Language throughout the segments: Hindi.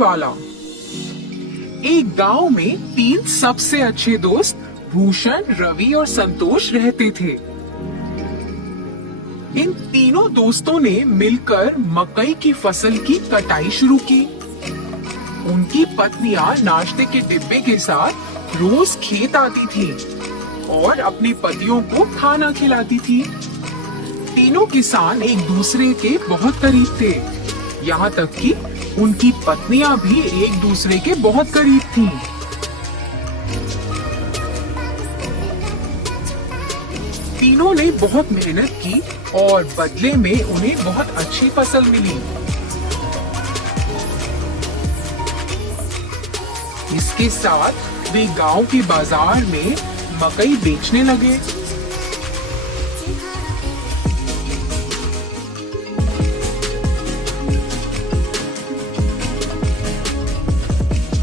वाला। एक गांव में 3 सबसे अच्छे दोस्त भूषण, रवि और संतोष रहते थे। इन तीनों दोस्तों ने मिलकर मकई की फसल की कटाई शुरू की। उनकी पत्नियां नाश्ते के डिब्बे के साथ रोज खेत आती थी और अपने पतियों को खाना खिलाती थी। तीनों किसान एक दूसरे के बहुत करीब थे, यहाँ तक कि उनकी पत्नियां भी एक दूसरे के बहुत करीब थीं। तीनों ने बहुत मेहनत की और बदले में उन्हें बहुत अच्छी फसल मिली। इसके साथ वे गांव के बाजार में मकई बेचने लगे।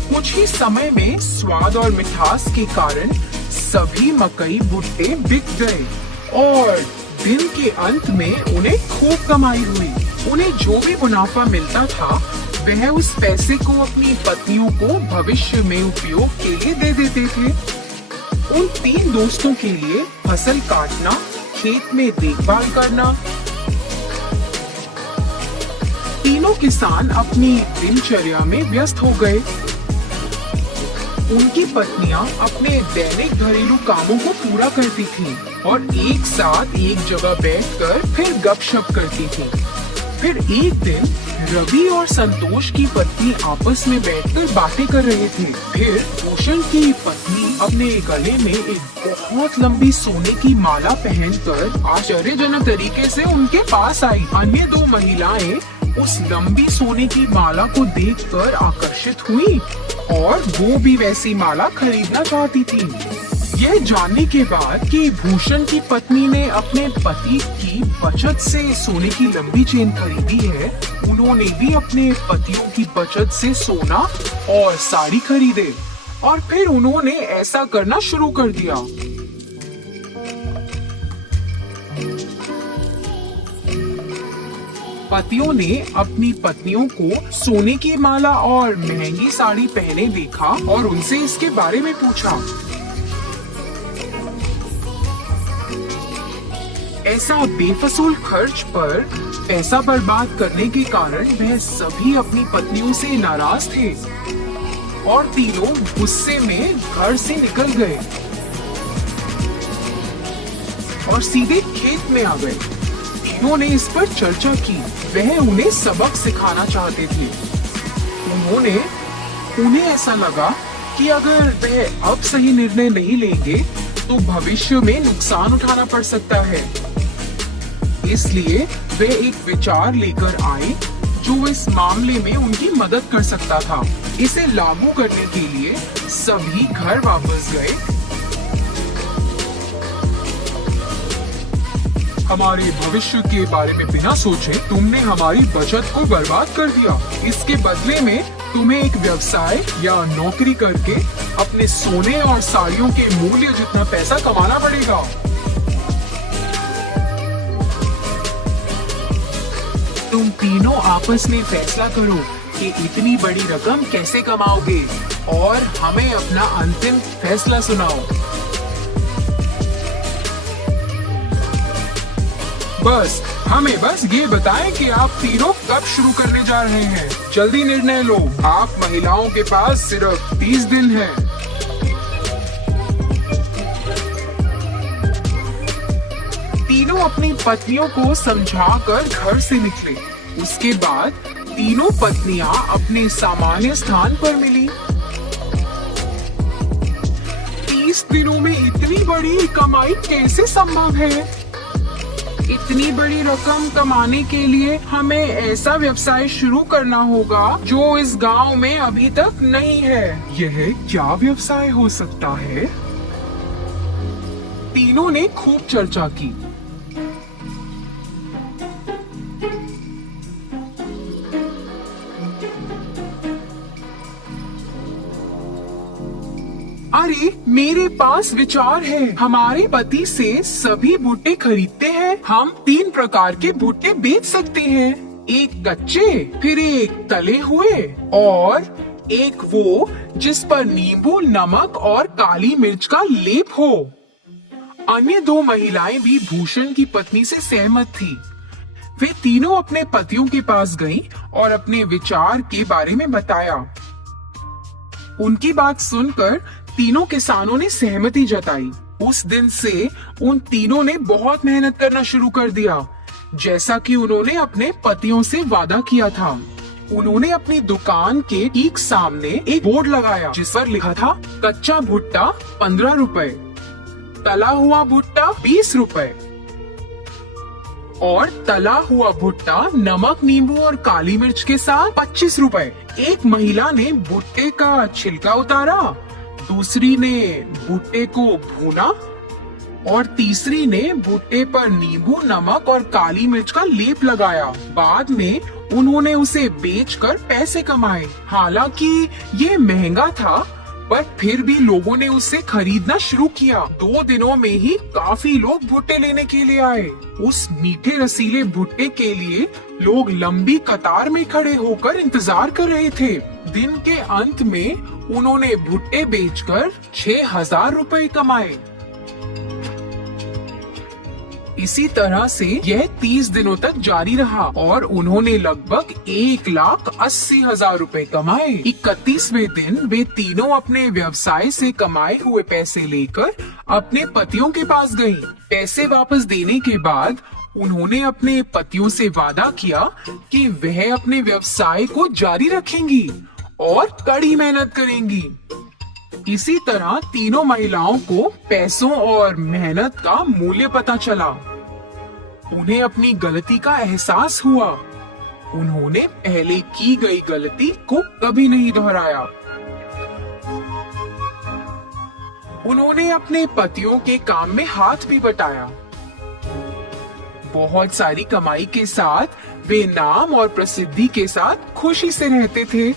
कुछ ही समय में स्वाद और मिठास के कारण सभी मकई भुट्टे बिक गए और दिन के अंत में उन्हें खूब कमाई हुई। उन्हें जो भी मुनाफा मिलता था वह उस पैसे को अपनी पत्नियों को भविष्य में उपयोग के लिए दे देते थे। उन 3 दोस्तों के लिए फसल काटना, खेत में देखभाल करना। तीनों किसान अपनी दिनचर्या में व्यस्त हो गए। उनकी पत्नियां अपने दैनिक घरेलू कामों को पूरा करती थीं और एक साथ एक जगह बैठकर फिर गपशप करती थीं। फिर एक दिन रवि और संतोष की पत्नी आपस में बैठकर बातें कर रहे थे। फिर भूषण की पत्नी अपने गले में एक बहुत लंबी सोने की माला पहनकर आश्चर्यजनक तरीके से उनके पास आई। अन्य 2 महिलाएं उस लंबी सोने की माला को देखकर आकर्षित हुई और वो भी वैसी माला खरीदना चाहती थी। यह जानने के बाद कि भूषण की पत्नी ने अपने पति की बचत से सोने की लंबी चेन खरीदी है, उन्होंने भी अपने पतियों की बचत से सोना और साड़ी खरीदे और फिर उन्होंने ऐसा करना शुरू कर दिया। पतियों ने अपनी पत्नियों को सोने की माला और महंगी साड़ी पहने देखा और उनसे इसके बारे में पूछा। ऐसा बेफजूल खर्च पर पैसा बर्बाद करने के कारण वह सभी अपनी पत्नियों से नाराज थे और तीनों गुस्से में घर से निकल गए और सीधे खेत में आ गए। तीनों ने इस पर चर्चा की। वह उन्हें सबक सिखाना चाहते थे। उन्हें ऐसा लगा कि अगर वह अब सही निर्णय नहीं लेंगे तो भविष्य में नुकसान उठाना पड़ सकता है। इसलिए वे एक विचार लेकर आए जो इस मामले में उनकी मदद कर सकता था। इसे लागू करने के लिए सभी घर वापस गए। हमारे भविष्य के बारे में बिना सोचे तुमने हमारी बचत को बर्बाद कर दिया। इसके बदले में तुम्हें एक व्यवसाय या नौकरी करके अपने सोने और साड़ियों के मूल्य जितना पैसा कमाना पड़ेगा। तुम तीनों आपस में फैसला करो कि इतनी बड़ी रकम कैसे कमाओगे और हमें अपना अंतिम फैसला सुनाओ। हमें बस ये बताएं कि आप तीनों कब शुरू करने जा रहे हैं। जल्दी निर्णय लो। आप महिलाओं के पास सिर्फ 30 दिन है। तीनों अपनी पत्नियों को समझाकर घर से निकले। उसके बाद तीनों पत्नियां अपने सामान्य स्थान पर मिली। 30 दिनों में इतनी बड़ी कमाई कैसे संभव है? इतनी बड़ी रकम कमाने के लिए हमें ऐसा व्यवसाय शुरू करना होगा जो इस गांव में अभी तक नहीं है। यह क्या व्यवसाय हो सकता है? तीनों ने खूब चर्चा की। अरे मेरे पास विचार है। हमारे पति से सभी भुट्टे खरीदते हैं। हम 3 प्रकार के भुट्टे बेच सकते हैं। एक कच्चे, फिर एक तले हुए और एक वो जिस पर नींबू, नमक और काली मिर्च का लेप हो। अन्य दो महिलाएं भी भूषण की पत्नी से सहमत थी। वे तीनों अपने पतियों के पास गईं और अपने विचार के बारे में बताया। उनकी बात सुनकर तीनों किसानों ने सहमति जताई। उस दिन से उन तीनों ने बहुत मेहनत करना शुरू कर दिया, जैसा कि उन्होंने अपने पतियों से वादा किया था। उन्होंने अपनी दुकान के ठीक सामने एक बोर्ड लगाया जिस पर लिखा था कच्चा भुट्टा 15 रुपए, तला हुआ भुट्टा 20 रुपए और तला हुआ भुट्टा नमक, नींबू और काली मिर्च के साथ 25 रुपए। एक महिला ने भुट्टे का छिलका उतारा, दूसरी ने भुट्टे को भूना और तीसरी ने भुट्टे पर नींबू, नमक और काली मिर्च का लेप लगाया। बाद में उन्होंने उसे बेचकर पैसे कमाए। हालांकि ये महंगा था, पर फिर भी लोगों ने उसे खरीदना शुरू किया। 2 दिनों में ही काफी लोग भुट्टे लेने के लिए आए। उस मीठे रसीले भुट्टे के लिए लोग लंबी कतार में खड़े होकर इंतजार कर रहे थे। दिन के अंत में उन्होंने भुट्टे बेचकर 6,000 रुपए कमाए। इसी तरह से यह 30 दिनों तक जारी रहा और उन्होंने लगभग 1,80,000 रुपए कमाए। 31वें दिन वे तीनों अपने व्यवसाय से कमाए हुए पैसे लेकर अपने पतियों के पास गईं। पैसे वापस देने के बाद उन्होंने अपने पतियों से वादा किया कि वह अपने व्यवसाय को जारी रखेंगी और कड़ी मेहनत करेंगी। इसी तरह तीनों महिलाओं को पैसों और मेहनत का मूल्य पता चला। उन्हें अपनी गलती का एहसास हुआ। उन्होंने पहले की गई गलती को कभी नहीं दोहराया। उन्होंने अपने पतियों के काम में हाथ भी बटाया। बहुत सारी कमाई के साथ वे नाम और प्रसिद्धि के साथ खुशी से रहते थे।